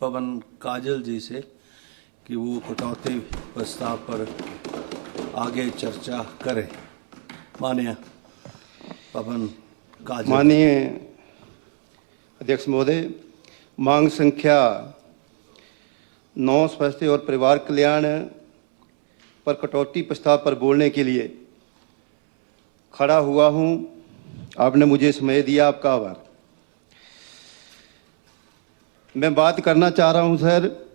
पवन काजल जी से कि वो कटौती प्रस्ताव पर आगे चर्चा करें। माननीय पवन काजल। माननीय अध्यक्ष महोदय, मांग संख्या 9 स्वास्थ्य और परिवार कल्याण पर कटौती प्रस्ताव पर बोलने के लिए खड़ा हुआ हूं। आपने मुझे समय दिया, आपका आभार। मैं बात करना चाह रहा हूं सर,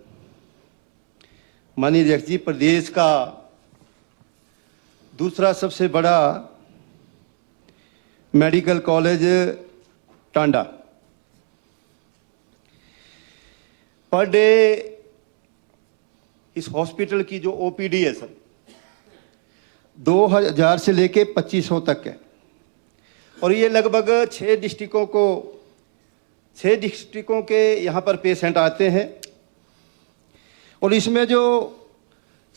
माननीय अध्यक्ष जी, प्रदेश का दूसरा सबसे बड़ा medical college Tanda per day इस हॉस्पिटल की जो ओपीडी है सर 2000 से लेके 2500 तक है और ये लगभग 6 डिस्ट्रिक्टों के यहाँ पर पेशेंट आते हैं। और इसमें जो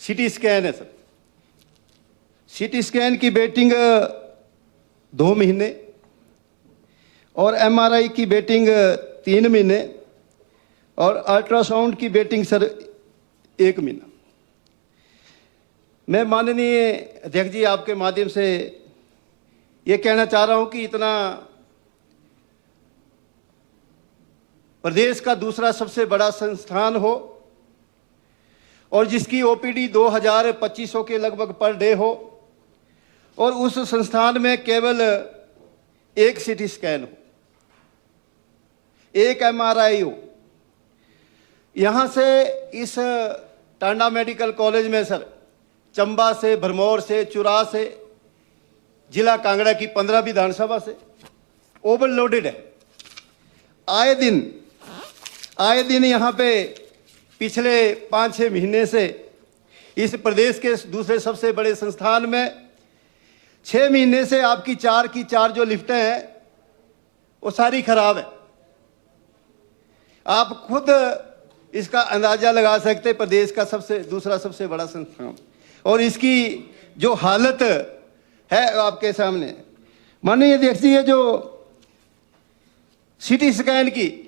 सीटी स्कैन है सर, सीटी स्कैन की वेटिंग 2 महीने और एमआरआई की वेटिंग 3 महीने और अल्ट्रासाउंड की वेटिंग सर 1 महीना। मैं माननीय अध्यक्ष जी आपके माध्यम से ये कहना चाह रहा हूं कि इतना प्रदेश का दूसरा सबसे बड़ा संस्थान हो और जिसकी ओपीडी 2000-2500 के लगभग पर डे हो और उस संस्थान में केवल 1 सीटी स्कैन हो, 1 एमआरआई हो। यहाँ से इस टांडा मेडिकल कॉलेज में सर चंबा से, भरमौर से, चुरा से, जिला कांगड़ा की 15 विधानसभा से ओवरलोडेड है। आए दिन यहाँ पे पिछले 5-6 महीने से इस प्रदेश के दूसरे सबसे बड़े संस्थान में 6 महीने से आपकी 4 की 4 जो लिफ्टें हैं वो सारी खराब है। आप खुद इसका अंदाजा लगा सकते, प्रदेश का दूसरा सबसे बड़ा संस्थान और इसकी जो हालत है आपके सामने। माननीय अध्यक्ष जी, ये जो सीटी स्कैन की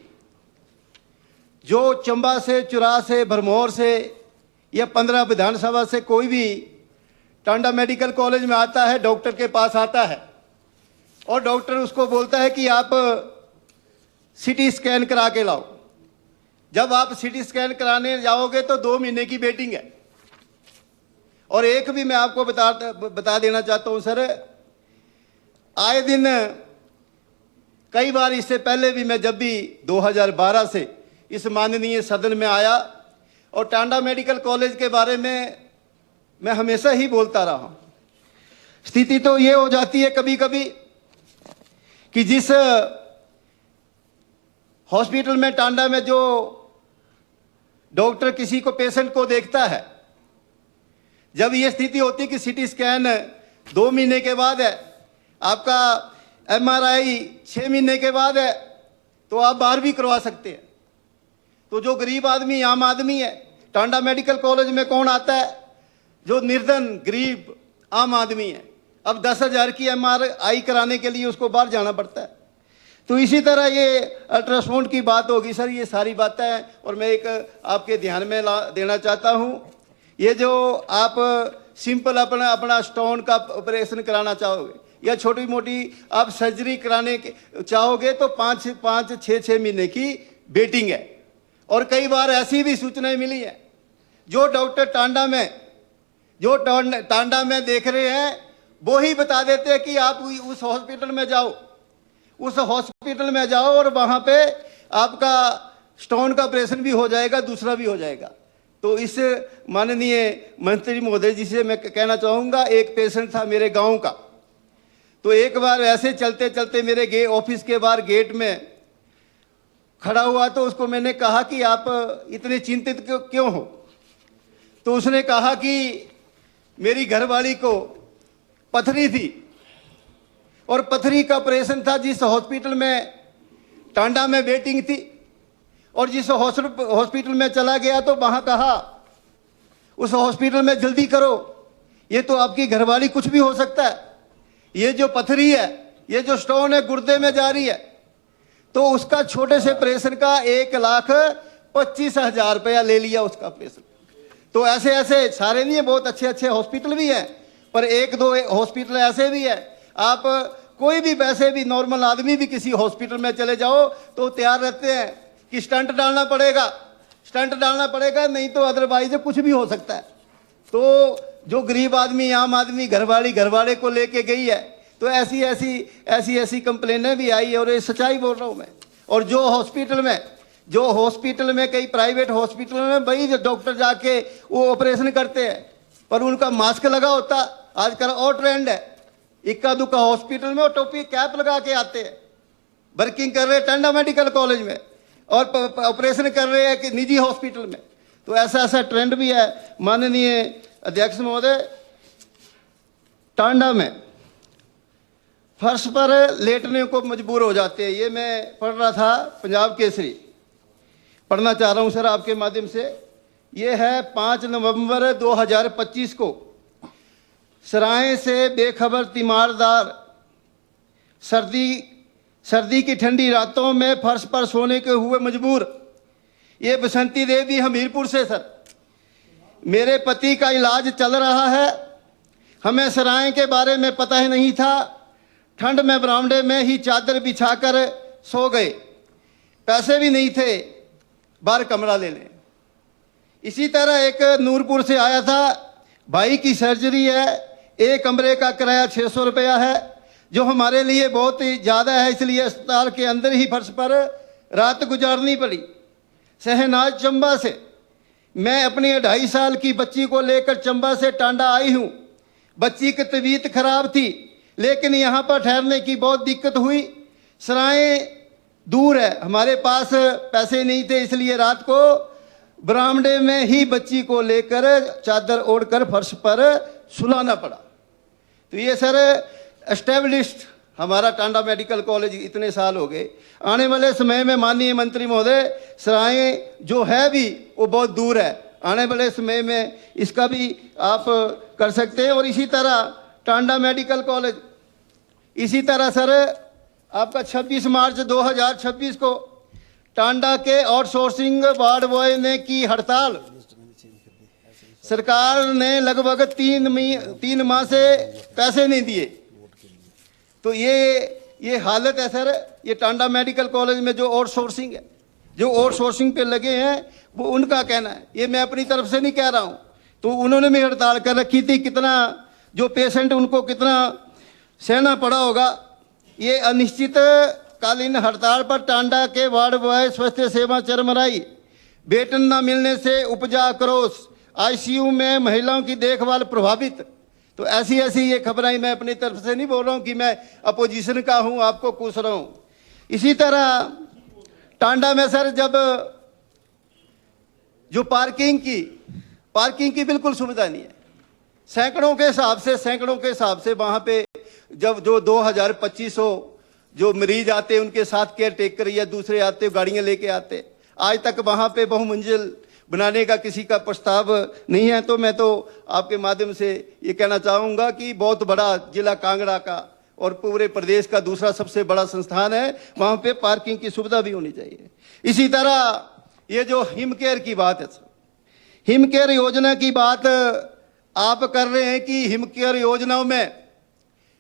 जो चंबा से, चुरा से, भरमौर से या 15 विधानसभा से कोई भी टांडा मेडिकल कॉलेज में आता है, डॉक्टर के पास आता है और डॉक्टर उसको बोलता है कि आप सीटी स्कैन करा के लाओ। जब आप सीटी स्कैन कराने जाओगे तो 2 महीने की वेटिंग है। और एक भी मैं आपको बता देना चाहता हूं सर, आए दिन कई बार इससे पहले भी मैं जब भी 2012 से इस माननीय सदन में आया और टांडा मेडिकल कॉलेज के बारे में मैं हमेशा ही बोलता रहा हूं। स्थिति तो ये हो जाती है कभी कभी कि जिस हॉस्पिटल में, टांडा में जो डॉक्टर किसी को, पेशेंट को देखता है, जब ये स्थिति होती है कि सीटी स्कैन 2 महीने के बाद है, आपका एमआरआई 6 महीने के बाद है, तो आप बाहर भी करवा सकते हैं। तो जो गरीब आदमी, आम आदमी है, टांडा मेडिकल कॉलेज में कौन आता है? जो निर्धन गरीब आम आदमी है। अब 10,000 की एमआरआई कराने के लिए उसको बाहर जाना पड़ता है। तो इसी तरह ये अल्ट्रासाउंड की बात होगी सर, ये सारी बातें हैं। और मैं एक आपके ध्यान में देना चाहता हूँ, ये जो आप सिंपल अपना स्टोन का ऑपरेशन कराना चाहोगे या छोटी मोटी आप सर्जरी कराने चाहोगे तो 5-6 महीने की वेटिंग है। और कई बार ऐसी भी सूचनाएं मिली है, जो डॉक्टर टांडा में देख रहे हैं वो ही बता देते हैं कि आप उस हॉस्पिटल में जाओ और वहां पे आपका स्टोन का ऑपरेशन भी हो जाएगा, दूसरा भी हो जाएगा। तो इस माननीय मंत्री महोदय जी से मैं कहना चाहूँगा, एक पेशेंट था मेरे गांव का, तो एक बार ऐसे चलते चलते मेरे ऑफिस के बाहर गेट में खड़ा हुआ, तो उसको मैंने कहा कि आप इतने चिंतित क्यों हो? तो उसने कहा कि मेरी घरवाली को पथरी थी और पथरी का ऑपरेशन था। जिस हॉस्पिटल में टांडा में वेटिंग थी और जिस हॉस्पिटल में चला गया तो वहां कहा उस हॉस्पिटल में जल्दी करो, ये तो आपकी घरवाली, कुछ भी हो सकता है, ये जो पथरी है, ये जो स्टोन है गुर्दे में जा रही है, तो उसका छोटे से ऑपरेशन का 25,000 रुपया ले लिया उसका ऑपरेशन। तो ऐसे ऐसे सारे नहीं है, बहुत अच्छे अच्छे हॉस्पिटल भी हैं, पर एक दो हॉस्पिटल ऐसे भी है, आप कोई भी वैसे भी नॉर्मल आदमी भी किसी हॉस्पिटल में चले जाओ तो तैयार रहते हैं कि स्टंट डालना पड़ेगा, स्टंट डालना पड़ेगा, नहीं तो अदरवाइज कुछ भी हो सकता है। तो जो गरीब आदमी, आम आदमी घरवाले को लेके गई है, तो ऐसी कंप्लेनें भी आई है, और ये सच्चाई बोल रहा हूँ मैं। और जो हॉस्पिटल में कई प्राइवेट हॉस्पिटल में भाई डॉक्टर जाके वो ऑपरेशन करते हैं, पर उनका मास्क लगा होता, आजकल और ट्रेंड है, इक्का दुक्का हॉस्पिटल में वो टोपी कैप लगा के आते हैं, वर्किंग कर रहे हैं टांडा मेडिकल कॉलेज में, और ऑपरेशन कर रहे हैं कि निजी हॉस्पिटल में। तो ऐसा ट्रेंड भी है। माननीय अध्यक्ष महोदय, टांडा में फर्श पर लेटने को मजबूर हो जाते हैं। ये मैं पढ़ रहा था, पंजाब केसरी पढ़ना चाह रहा हूं सर आपके माध्यम से। ये है 5 नवंबर 2025 को, सराय से बेखबर तीमारदार सर्दी की ठंडी रातों में फर्श पर सोने के हुए मजबूर। ये बसंती देवी हमीरपुर से सर, मेरे पति का इलाज चल रहा है, हमें सराय के बारे में पता ही नहीं था, ठंड में बरामदे में ही चादर बिछाकर सो गए, पैसे भी नहीं थे, बाहर कमरा ले लें। इसी तरह एक नूरपुर से आया था, भाई की सर्जरी है, एक कमरे का किराया 600 रुपया है, जो हमारे लिए बहुत ही ज़्यादा है, इसलिए अस्पताल के अंदर ही फर्श पर रात गुजारनी पड़ी। शहनाज चंबा से, मैं अपनी 2.5 साल की बच्ची को लेकर चंबा से टांडा आई हूँ। बच्ची की तबीयत खराब थी, लेकिन यहाँ पर ठहरने की बहुत दिक्कत हुई। सराय दूर है, हमारे पास पैसे नहीं थे, इसलिए रात को बरामदे में ही बच्ची को लेकर चादर ओढ़कर फर्श पर सुलाना पड़ा। तो ये सर एस्टेब्लिश्ड हमारा टांडा मेडिकल कॉलेज इतने साल हो गए। आने वाले समय में माननीय मंत्री महोदय, सराय जो है भी वो बहुत दूर है, आने वाले समय में इसका भी आप कर सकते हैं। और इसी तरह टांडा मेडिकल कॉलेज, इसी तरह सर आपका 26 मार्च 2026 को टांडा के आउटसोर्सिंग वार्ड बॉय ने की हड़ताल। सरकार ने लगभग 3 माह से पैसे नहीं दिए। तो ये हालत है सर, ये टांडा मेडिकल कॉलेज में जो आउटसोर्सिंग है, जो आउटसोर्सिंग पे लगे हैं, वो उनका कहना है, ये मैं अपनी तरफ से नहीं कह रहा हूँ। तो उन्होंने भी हड़ताल कर रखी थी, कितना जो पेशेंट उनको कितना सहना पड़ा होगा। ये अनिश्चित कालीन हड़ताल पर टांडा के वार्ड बॉय स्वास्थ्य सेवा चरमराई, वेतन न मिलने से उपजा आक्रोश, आईसीयू में महिलाओं की देखभाल प्रभावित। तो ऐसी ये खबरें मैं अपनी तरफ से नहीं बोल रहा हूँ कि मैं अपोजिशन का हूँ, आपको पूछ रहा हूँ। इसी तरह टांडा में सर जब जो पार्किंग की बिल्कुल सुविधा नहीं है, सैकड़ों के हिसाब से वहाँ पे जब जो 2025 जो मरीज आते हैं उनके साथ केयर टेकर या दूसरे आते गाड़ियाँ लेके आते, आज तक वहाँ पे बहुमंजिल बनाने का किसी का प्रस्ताव नहीं है। तो मैं तो आपके माध्यम से ये कहना चाहूँगा कि बहुत बड़ा जिला कांगड़ा का और पूरे प्रदेश का दूसरा सबसे बड़ा संस्थान है, वहाँ पे पार्किंग की सुविधा भी होनी चाहिए। इसी तरह ये जो हिम केयर की बात है, हिम केयर योजना की बात आप कर रहे हैं कि हिम केयर योजनाओं में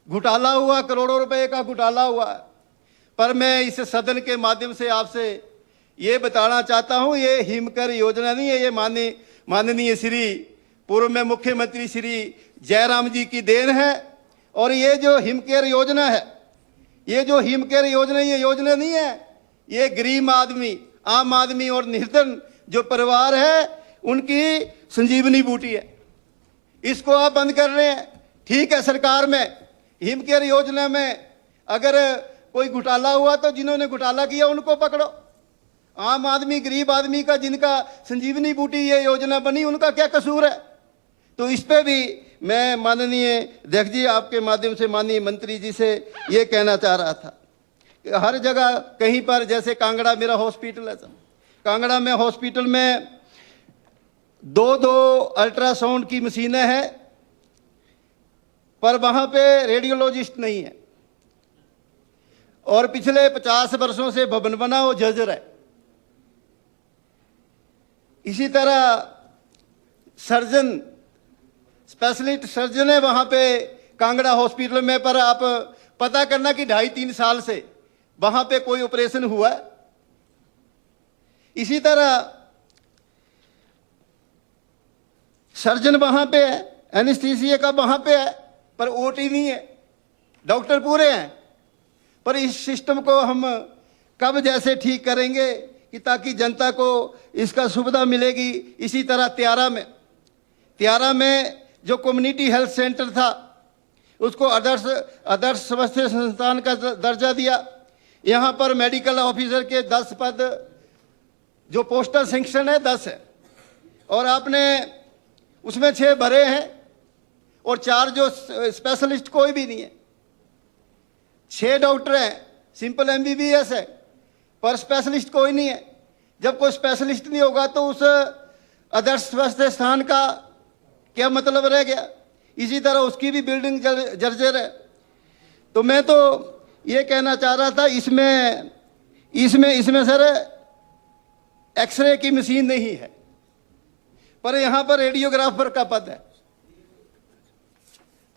घोटाला हुआ, करोड़ों रुपए का घोटाला हुआ। पर मैं इस सदन के माध्यम से आपसे ये बताना चाहता हूँ, ये हिमकर योजना नहीं है, ये माननीय श्री पूर्व में मुख्यमंत्री श्री जयराम जी की देन है। और ये जो हिमकेयर योजना है, ये जो हिमकेयर योजना, ये योजना नहीं है, ये गरीब आदमी, आम आदमी और निर्धन जो परिवार है उनकी संजीवनी बूटी है। इसको आप बंद कर रहे हैं। ठीक है, सरकार में हिमकेयर योजना में अगर कोई घोटाला हुआ तो जिन्होंने घोटाला किया उनको पकड़ो। आम आदमी, गरीब आदमी का जिनका संजीवनी बूटी ये योजना बनी, उनका क्या कसूर है? तो इस पे भी मैं माननीय अध्यक्ष जी आपके माध्यम से माननीय मंत्री जी से ये कहना चाह रहा था कि हर जगह कहीं पर, जैसे कांगड़ा मेरा हॉस्पिटल है, कांगड़ा में हॉस्पिटल में 2 अल्ट्रासाउंड की मशीनें हैं, पर वहाँ पे रेडियोलॉजिस्ट नहीं है। और पिछले 50 वर्षों से भवन बना वो जर्जर है। इसी तरह सर्जन, स्पेशलिस्ट सर्जन है वहाँ पे कांगड़ा हॉस्पिटल में, पर आप पता करना कि 2.5-3 साल से वहाँ पे कोई ऑपरेशन हुआ है। इसी तरह सर्जन वहाँ पे है, एनेस्थीसिया का वहाँ पे है, पर ओटी नहीं है, डॉक्टर पूरे हैं। पर इस सिस्टम को हम कब जैसे ठीक करेंगे कि ताकि जनता को इसका सुविधा मिलेगी। इसी तरह त्यारा में जो कम्युनिटी हेल्थ सेंटर था उसको आदर्श स्वास्थ्य संस्थान का दर्जा दिया। यहाँ पर मेडिकल ऑफिसर के 10 पद, जो पोस्टल सैंक्शन है 10 है, और आपने उसमें 6 भरे हैं और 4 जो स्पेशलिस्ट कोई भी नहीं है। 6 डॉक्टर हैं, सिंपल MBBS है, पर स्पेशलिस्ट कोई नहीं है। जब कोई स्पेशलिस्ट नहीं होगा तो उस आदर्श स्वास्थ्य स्थान का क्या मतलब रह गया। इसी तरह उसकी भी बिल्डिंग जर्जर है। तो मैं तो ये कहना चाह रहा था, इसमें सर एक्सरे की मशीन नहीं है, पर यहाँ पर रेडियोग्राफर का पद है।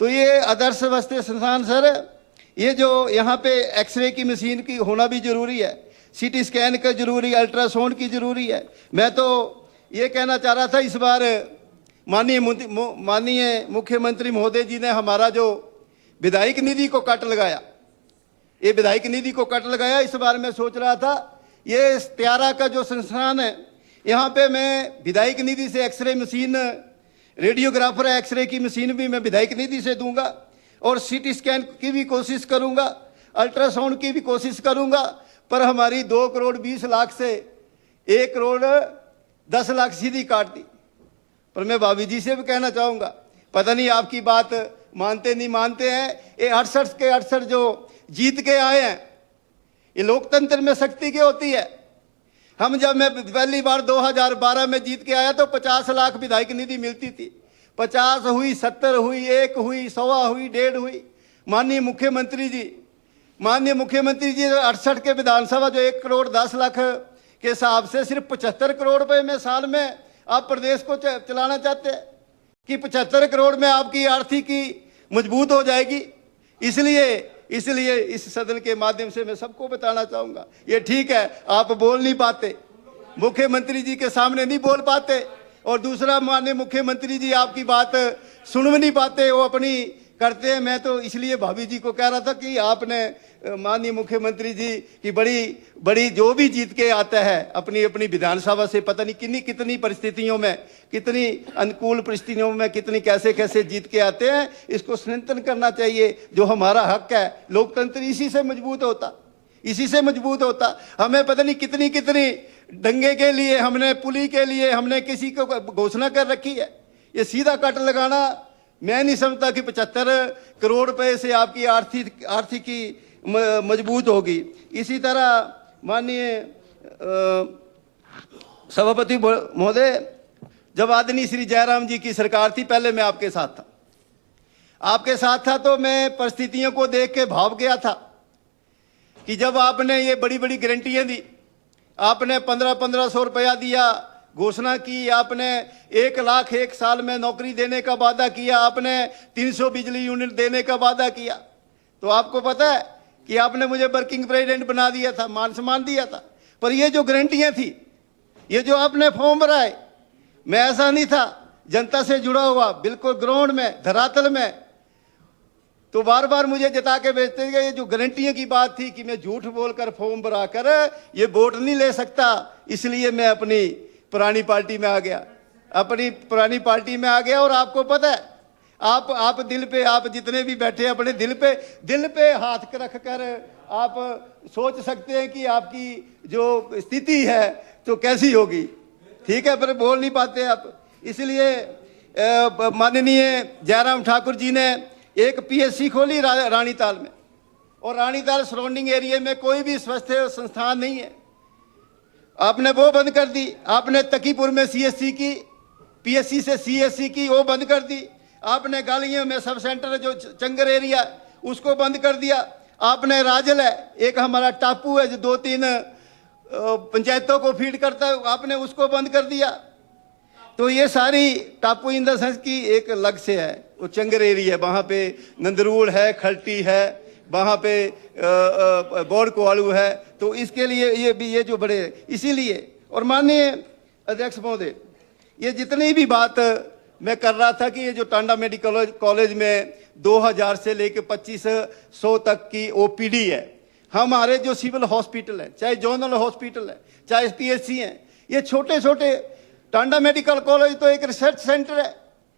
तो ये आदर्श स्वास्थ्य संस्थान सर, ये जो यहाँ पे एक्सरे की मशीन की होना भी जरूरी है, CT स्कैन का जरूरी, अल्ट्रासाउंड की जरूरी है। मैं तो ये कहना चाह रहा था, इस बार माननीय मुख्यमंत्री महोदय जी ने हमारा जो विधायक निधि को कट लगाया, ये विधायक निधि को कट लगाया। इस बार मैं सोच रहा था, ये त्यारा का जो संस्थान है, यहाँ पे मैं विधायक निधि से एक्सरे मशीन, रेडियोग्राफर एक्सरे की मशीन भी मैं विधायक निधि से दूंगा, और CT स्कैन की भी कोशिश करूंगा, अल्ट्रासाउंड की भी कोशिश करूंगा। पर हमारी 2 करोड़ 20 लाख से 1 करोड़ 10 लाख सीधी काट दी। पर मैं भाभी जी से भी कहना चाहूंगा, पता नहीं आपकी बात मानते नहीं मानते हैं। ये 68 के 68 जो जीत के आए हैं, ये लोकतंत्र में शक्ति क्या होती है। मैं पहली बार 2012 में जीत के आया तो 50 लाख विधायक निधि मिलती थी। 50 हुई, 70 हुई, 1 हुई, 1.25 हुई, 1.5 हुई। माननीय मुख्यमंत्री जी 68 के विधानसभा जो 1 करोड़ 10 लाख के हिसाब से सिर्फ 75 करोड़ रुपए में साल में आप प्रदेश को चलाना चाहते हैं कि 75 करोड़ में आपकी आर्थिकी मजबूत हो जाएगी। इसलिए इस सदन के माध्यम से मैं सबको बताना चाहूंगा, ये ठीक है आप बोल नहीं पाते, मुख्यमंत्री जी के सामने नहीं बोल पाते, और दूसरा माननीय मुख्यमंत्री जी आपकी बात सुन भी नहीं पाते, वो अपनी करते हैं। मैं तो इसलिए भाभी जी को कह रहा था कि आपने माननीय मुख्यमंत्री जी की बड़ी जो भी जीत के आता है अपनी विधानसभा से, पता नहीं कितनी परिस्थितियों में, कितनी अनुकूल परिस्थितियों में, कितनी कैसे जीत के आते हैं, इसको संरक्षण करना चाहिए। जो हमारा हक है, लोकतंत्र इसी से मजबूत होता। हमें पता नहीं कितनी दंगे के लिए, हमने पुली के लिए हमने किसी को घोषणा कर रखी है। ये सीधा कट लगाना मैं नहीं समझता कि 75 करोड़ रुपए से आपकी आर्थिकी मजबूत होगी। इसी तरह माननीय सभापति महोदय, जब आदरणीय श्री जयराम जी की सरकार थी, पहले मैं आपके साथ था तो मैं परिस्थितियों को देख के भाव गया था कि जब आपने ये बड़ी गारंटियां दी, आपने 1500 रुपया दिया, घोषणा की, आपने 1 लाख 1 साल में नौकरी देने का वादा किया, आपने 300 बिजली यूनिट देने का वादा किया। तो आपको पता है कि आपने मुझे वर्किंग प्रेसिडेंट बना दिया था, मान सम्मान दिया था। पर ये जो गारंटियां थी, ये जो आपने फॉर्म भराए, मैं ऐसा नहीं था, जनता से जुड़ा हुआ, बिल्कुल ग्राउंड में, धरातल में। तो बार मुझे जता के भेजते थे। ये जो गारंटियों की बात थी कि मैं झूठ बोलकर फॉर्म भरा कर ये वोट नहीं ले सकता, इसलिए मैं अपनी पुरानी पार्टी में आ गया। और आपको पता है, आप दिल पे, आप जितने भी बैठे अपने दिल पे हाथ रख कर आप सोच सकते हैं कि आपकी जो स्थिति है तो कैसी होगी, ठीक है, पर बोल नहीं पाते आप। इसलिए माननीय जयराम ठाकुर जी ने एक PSC खोली रानीताल में, और रानीताल सराउंडिंग एरिया में कोई भी स्वास्थ्य संस्थान नहीं है, आपने वो बंद कर दी। आपने तकीपुर में CSC की, PSC से CSC की, वो बंद कर दी। आपने गालियों में सब सेंटर जो चंगर एरिया उसको बंद कर दिया। आपने राजल है, एक हमारा टापू है जो 2-3 पंचायतों को फीड करता है, आपने उसको बंद कर दिया। तो ये सारी टापू इन द सेंस की एक अलग से है, वो चंगर एरिया है, वहाँ पे नंदरूड़ है, खलटी है, वहाँ पे बोर कोआलू है। तो इसके लिए ये भी ये जो बड़े, इसीलिए और माननीय अध्यक्ष महोदय, ये जितनी भी बात मैं कर रहा था कि ये जो टांडा मेडिकल कॉलेज में 2000 से लेकर 2500 तक की ओपीडी है, हमारे जो सिविल हॉस्पिटल है, चाहे जोनल हॉस्पिटल है, चाहे पीएचसी है, ये छोटे छोटे, टांडा मेडिकल कॉलेज तो एक रिसर्च सेंटर है।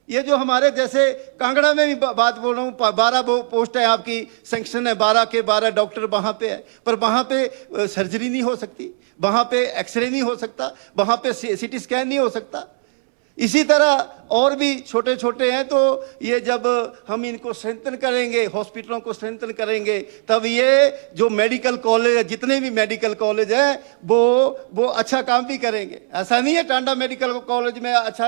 ये जो हमारे जैसे कांगड़ा में भी बात बोल रहा हूँ, 12 पोस्ट है आपकी, सेंक्शन है 12 के 12 डॉक्टर वहाँ पे है, पर वहाँ पे सर्जरी नहीं हो सकती, वहाँ पे एक्सरे नहीं हो सकता, वहाँ पे सीटी स्कैन नहीं हो सकता। इसी तरह और भी छोटे छोटे हैं। तो ये जब हम इनको स्ट्रेंथन करेंगे, हॉस्पिटलों को स्ट्रेंथन करेंगे, तब ये जो मेडिकल कॉलेज है, जितने भी मेडिकल कॉलेज हैं, वो अच्छा काम भी करेंगे। ऐसा नहीं है टांडा मेडिकल कॉलेज में अच्छा,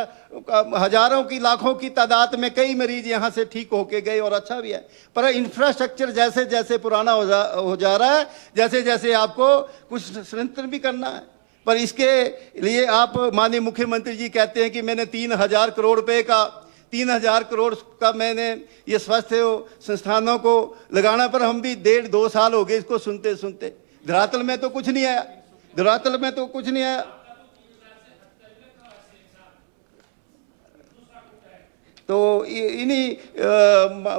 हजारों की लाखों की तादाद में कई मरीज यहाँ से ठीक होके गए और अच्छा भी है, पर इंफ्रास्ट्रक्चर जैसे जैसे पुराना हो जा रहा है, जैसे जैसे आपको कुछ स्ट्रेंथन भी करना है। पर इसके लिए आप माननीय मुख्यमंत्री जी कहते हैं कि मैंने 3000 करोड़ रुपए का, 3000 करोड़ का मैंने ये स्वास्थ्य संस्थानों को लगाना, पर हम भी 1.5-2 साल हो गए इसको सुनते सुनते। धरातल में तो कुछ नहीं आया, धरातल में तो कुछ नहीं आया। तो इन्हीं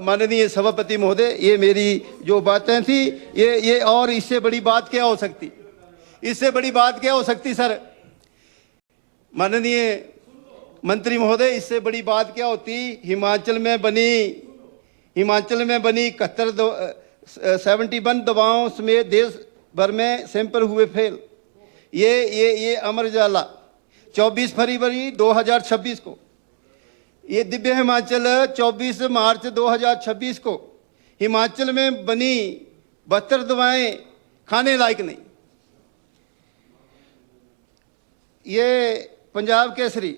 माननीय सभापति महोदय, ये मेरी जो बातें थी, ये और इससे बड़ी बात क्या हो सकती, इससे बड़ी बात क्या हो सकती सर माननीय मंत्री महोदय, इससे बड़ी बात क्या होती। हिमाचल में बनी 71 दवाओं समेत देश भर में सैंपल हुए फेल। ये अमर उजाला 24 फरवरी 2026 को, ये दिव्य हिमाचल 24 मार्च 2026 को, हिमाचल में बनी 72 दवाएं खाने लायक नहीं। ये पंजाब केसरी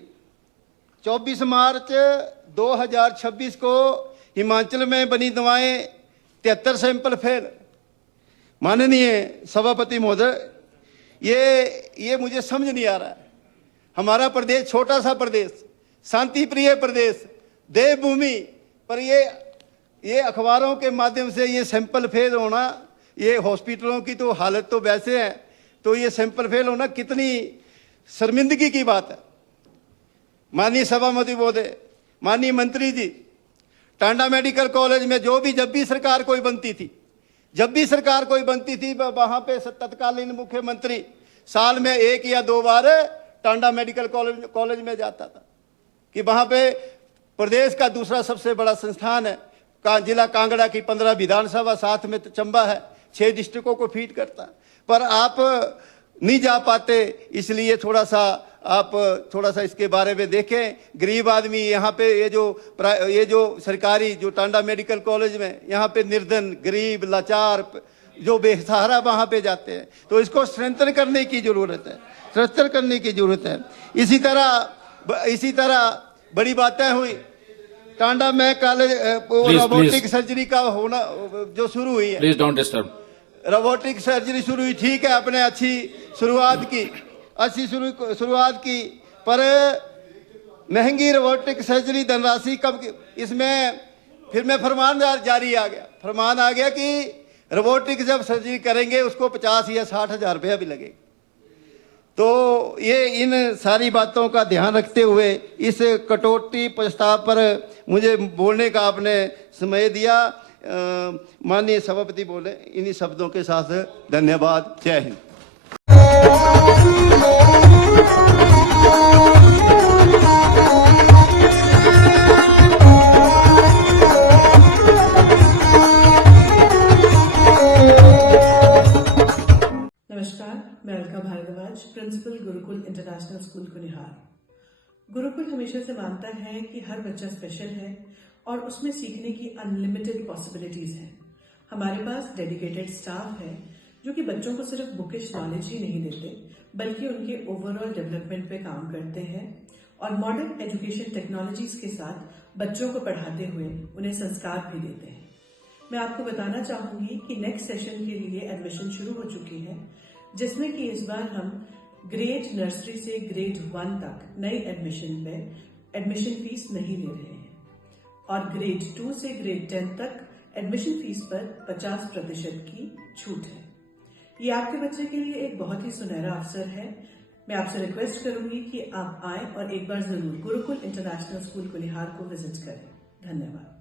24 मार्च 2026 को, हिमाचल में बनी दवाएं 73 सैंपल फेल। माननीय सभापति महोदय, ये मुझे समझ नहीं आ रहा है। हमारा प्रदेश छोटा सा प्रदेश, शांति प्रिय प्रदेश, देवभूमि, पर ये अखबारों के माध्यम से ये सैंपल फेल होना, ये हॉस्पिटलों की तो हालत तो वैसे है, तो ये सैंपल फेल होना कितनी शर्मिंदगी की बात है। माननीय सभापति महोदय, माननीय मंत्री जी, टांडा मेडिकल कॉलेज में जब भी सरकार कोई बनती थी, वहां पे तत्कालीन मुख्यमंत्री साल में 1 या 2 बार टांडा मेडिकल कॉलेज में जाता था कि वहां पे प्रदेश का दूसरा सबसे बड़ा संस्थान है, जिला कांगड़ा की 15 विधानसभा, साथ में चंबा है, 6 डिस्ट्रिक्टों को फीड करता है, पर आप नहीं जा पाते। इसलिए थोड़ा सा इसके बारे में देखें। गरीब आदमी यहाँ पे ये जो सरकारी जो टांडा मेडिकल कॉलेज में, यहाँ पे निर्धन, गरीब, लाचार, जो बेसहारा वहाँ पे जाते हैं, तो इसको स्ट्रेंथन करने की जरूरत है, इसी तरह बड़ी बातें हुई। टांडा में कॉलेज रोबोटिक सर्जरी का होना जो शुरू हुई है, please don't disturb. Robotic surgery शुरू हुई, ठीक है, आपने अच्छी शुरुआत की, पर महंगी रोबोटिक सर्जरी धनराशि कब, इसमें फिर में फरमान आ गया कि रोबोटिक जब सर्जरी करेंगे उसको 50 या 60 हजार रुपया भी लगेगा। तो ये इन सारी बातों का ध्यान रखते हुए इस कटौती प्रस्ताव पर मुझे बोलने का आपने समय दिया। माननीय सभापति बोले, इन्हीं शब्दों के साथ धन्यवाद। जय हिंद। नमस्कार, मैं Alka Bhardwaj, principal Gurukul international school Kunihar. Gurukul हमेशा से मानता है कि हर बच्चा स्पेशल है और उसमें सीखने की अनलिमिटेड पॉसिबिलिटीज हैं। हमारे पास डेडिकेटेड स्टाफ है जो कि बच्चों को सिर्फ बुकिश नॉलेज ही नहीं देते, बल्कि उनके ओवरऑल डेवलपमेंट पे काम करते हैं और मॉडर्न एजुकेशन टेक्नोलॉजीज के साथ बच्चों को पढ़ाते हुए उन्हें संस्कार भी देते हैं। मैं आपको बताना चाहूंगी कि नेक्स्ट सेशन के लिए एडमिशन शुरू हो चुकी है, जिसमें कि इस बार हम ग्रेड नर्सरी से ग्रेड 1 तक नई एडमिशन में एडमिशन फीस नहीं ले रहे हैं और ग्रेड 2 से ग्रेड 10 तक एडमिशन फीस पर 50% की छूट है। ये आपके बच्चे के लिए एक बहुत ही सुनहरा अवसर है। मैं आपसे रिक्वेस्ट करूंगी कि आप आए और एक बार जरूर गुरुकुल इंटरनेशनल स्कूल कुनिहार को विजिट करें। धन्यवाद।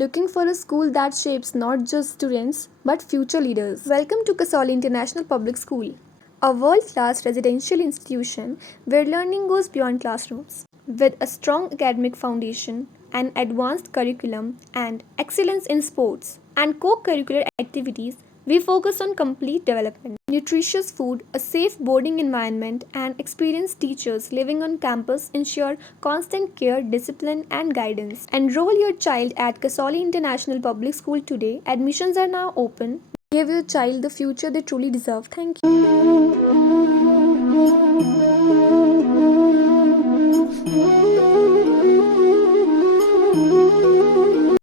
Looking for a school that shapes not just students but future leaders? Welcome to Kasauli International Public School, a world-class residential institution where learning goes beyond classrooms. With a strong academic foundation, an advanced curriculum, and excellence in sports and co-curricular activities, we focus on complete development. Nutritious food, a safe boarding environment, and experienced teachers living on campus ensure constant care, discipline, and guidance. Enroll your child at Kasauli International Public School today. Admissions are now open. Give your child the future they truly deserve. Thank you.